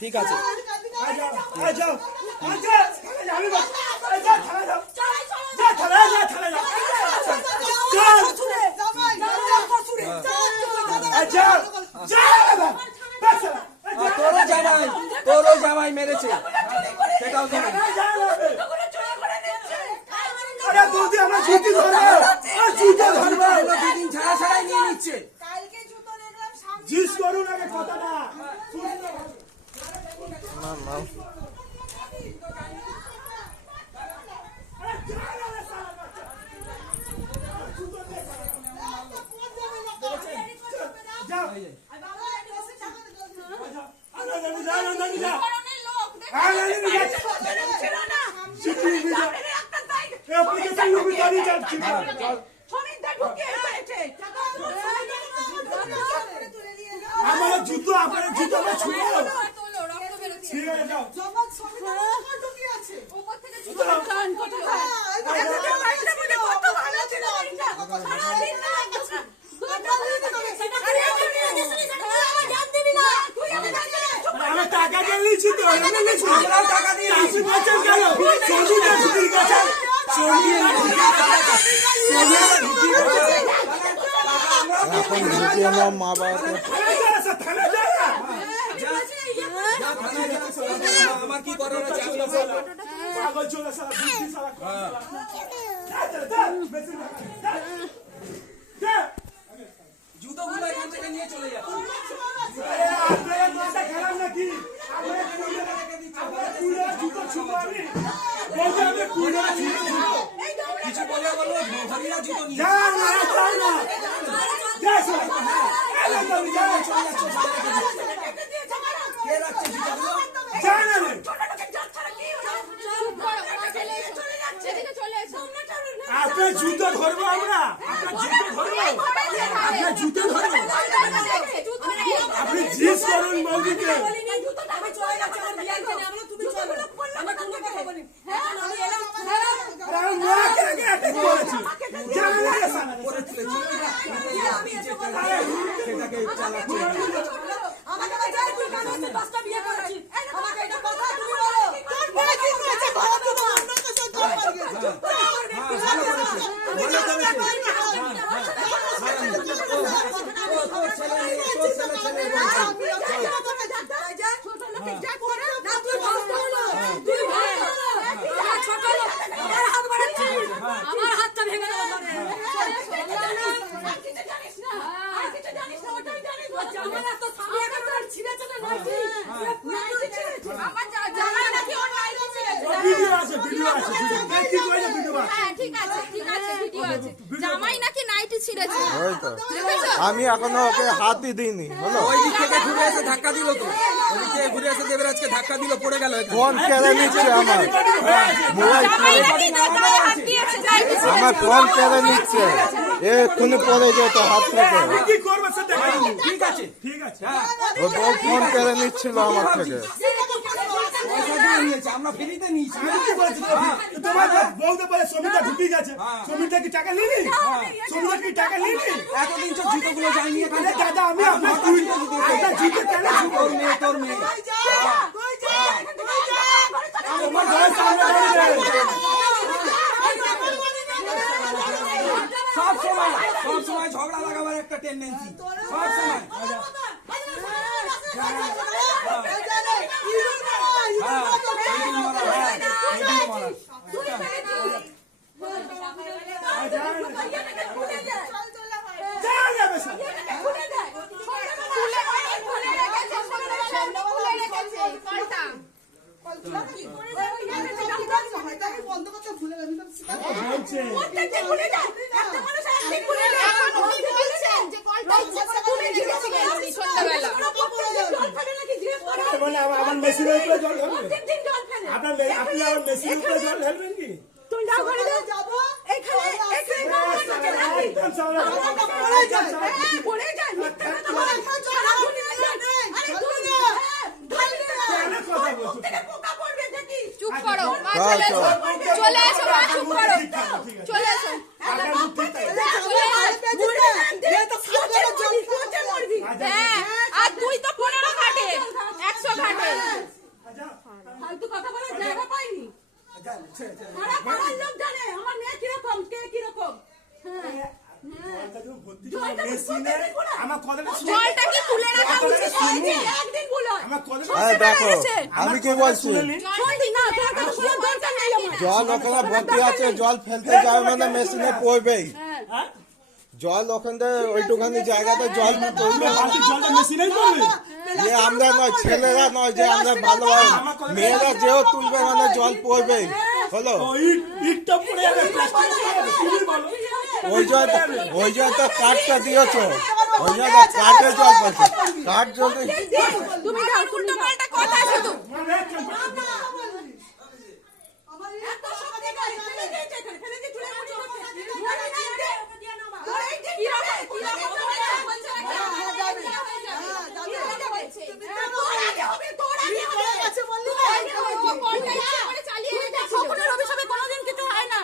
ঠিক আছে তোরও জামাই মেরেছে সেটাও জানি দুদিন ছাড়া ছাড়াই নিয়ে নিচ্ছে জিস করুন আগে কথাটা আমার জুতো আপনার জুতো টাকা দিয়ে নিয়েছি তো টাকা দিয়ে মা বাবাকে আমার কি করার আছে জুতোগুলো এখান থেকে নিয়ে চলে যাবে কিছু বলে বলো ভারীরা জুতো নিয়ে কে রাখছে জুতোগুলো আপনার জুতো ধরবো আমরা আপনার জুতো ধরবো আপনি জিজ্ঞেস করুন বৌদিকে আমি এখনো ওকে হাতই দিইনি হলো ওই দিক থেকে ঘুরে এসে ধাক্কা দিল তো ওই দিকে ঘুরে এসে দেবরাজকে ধাক্কা দিল পড়ে গেল ফোন কেড়ে নিচ্ছে আমার মোবাইল আমার ফোন কেড়ে নিচ্ছে এক্ষুনি পড়ে যেত হাত থেকে ঠিক আছে ও বউ ফোন কেড়ে নিচ্ছিল আমার থেকে আমরা ফ্রিতে নিয়েছি তোমার বউকে বলে শ্রমিকটা ঢুকে গেছে শ্রমিকটা কি টাকা নিলি শ্রমিকটা কি টাকা নিলি এতদিন তো জুতোগুলো যায়নি এখানে দাদা আমি আপনার জুতো কেন তোর মেয়ে তোমার ঘরের সামনে সব সময় ঝগড়া লাগাবার একটা টেন্ডেন্সি সব সময় আমার মেশিনের উপরে জল ঢালবেন আপনার আপনি আমার মেশিনের উপরে জল ঢালবেন কি চুপ করো চলে এসো চলে এসো চলে এসো জলটা যখন ভর্তি করে মেশিনে আমার কথাটা শুনুন। জলটা কি তুলে রাখা উচিত হয়েছে? একদিন বলো। আমার কথাটা হ্যাঁ দেখো আমি কি বলছি শুনলি না, তোর কথা শোনার দরকার নেই আমার। জল ওখানে ভর্তি আছে, জল ফেলতে যাবে মানে মেশিনে পড়বেই। হ্যাঁ? জল ওখান থেকে ওইটুখানি জায়গাতে জল পড়বে। বালতির জলটা মেশিনেই পড়বে। আমরা নয়, ছেলেরা নয় যে আমরা ভালো হয়, মেয়েরা যেও তুলবে মানে জল পড়বেই। হলো ও ইটটা পড়ে যাবে, প্লাস্টিক পড়ে যাবে, তুমি বলো। ওই জন্য তো কাঠটা দিয়েছ, ওই জন্য কাঠে জল পড়ছে। কাঠ যদি তুমি দাও, উল্টো পাল্টা কথা শুধু। এত শক্তি করে ফেলে দিয়েছে এখানে, ফেলে দিয়ে তুলে মুড়ি করছে। মনে নাই যে? তোর এই যে কি রকম বলছে একটা? তোর আগে হবে, তোর আগে হবে। ও কোনটা ইচ্ছে করে চালিয়ে রেখেছে। সকলের অভিশাপে কোনোদিন কিছু হয় না।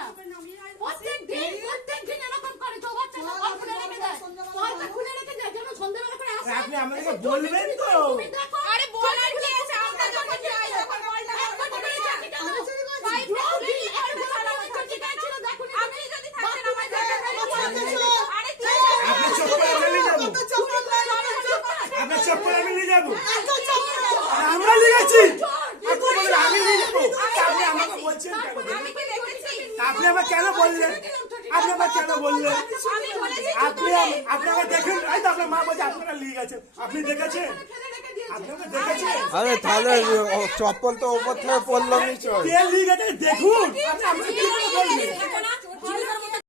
প্রত্যেকদিন এরকম করে তো বাচ্চাটা কল খুলে রেখে দেয়। কলটা খুলে রেখে দেয়, যেন সন্ধ্যাবেলা করে আসে। আপনি আমাদেরকে বলবেন তো। তুমি দেখো, আরে বলার কি আছে? আমরা যখন যাই তখন কলটা বন্ধ করে চাকি কেন? পাইপটা খুলে নিয়ে কলটা চালানো করতে চাইছিল, দেখুন। আপনি যদি থাকতেন আমার জায়গায় আরে কি আপনার চপ্পল আমি নিয়ে যাবো। আপনার চপ্পল আমি নিয়ে যাবো। আমরা নিয়ে গেছি। আপনি বলেন আমি নিয়ে যাবো। আপনি আমাকে বলছেন কেন? আমি কি দেখেছি? আপনি আমাকে কেন বললেন? আপনি আমাকে কেন বললেন? আমি বলেছি আপনাকে দেখেন, এই তো আপনার মা বলছে আপনারা নিয়ে গেছেন। আপনি দেখেছেন? ফেলে রেখে দিয়েছে। আপনি আমাকে দেখেছেন? আরে তাহলে চপ্পল তো ওপর থেকে পড়লো নিচে। কে নিয়ে গেছে দেখুন। আপনি আমাকে কি করে বললেন? দেখো না,